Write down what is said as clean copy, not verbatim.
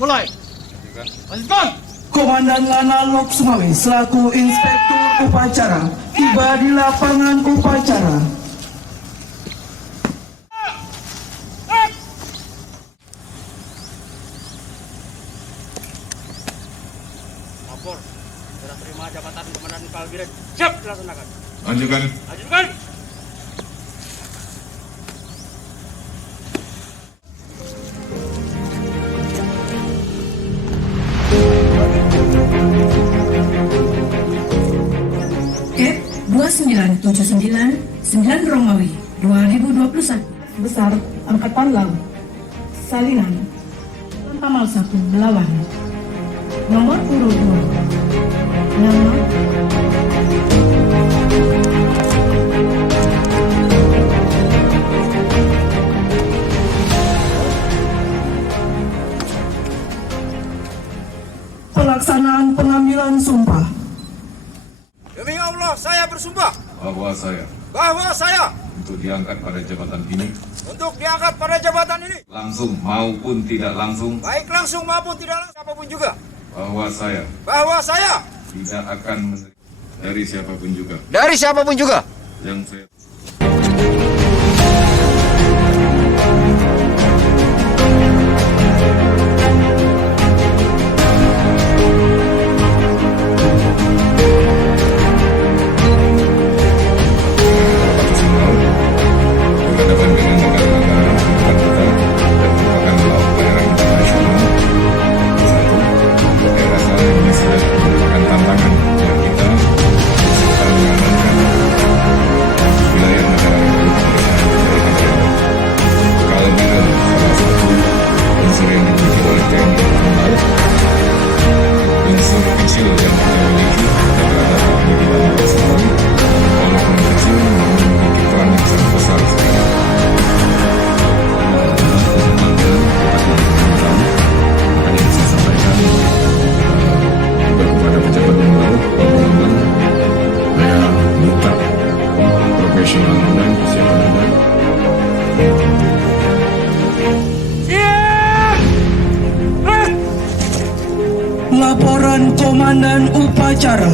Mulai. Lanjutkan. Komandan Lana Lok Sumawe selaku Inspektur Upacara tiba di lapangan upacara. Lapor. Sudah terima jabatan Komandan Kalbiren. Siap dilaksanakan. Lanjutkan. Lanjutkan. Kep 2979 9 Romawi 2021 Besar Angkatan Laut Salinan Tamal 1 melawan nomor urut 2 nama Pelaksanaan pengambilan sumpah. Demi Allah, saya bersumpah Bahwa saya untuk diangkat pada jabatan ini diangkat pada jabatan ini, langsung maupun tidak langsung, baik langsung maupun tidak langsung, apapun juga, bahwa saya tidak akan menerima dari siapapun juga yang saya berhadapan dengan negara-negara dekat kita dan merupakan laut perairan internasional. Satu, saya rasa ini sudah merupakan tantangan buat kita serta mengamankan wilayah negara Republik Indonesia. Kalbiren salah satu unsur yang dimiliki oleh TNI Angkatan Laut, unsur kecil yang kita miliki adalah kami di dalam Sumawe, walaupun kecil namun memiliki peran yang sangat besar sekali. Makanya saya sampaikan juga kepada pejabat yang baru, Pak Bambang, saya minta profesional Anda, kesiapan Anda. Laporan Komandan Upacara.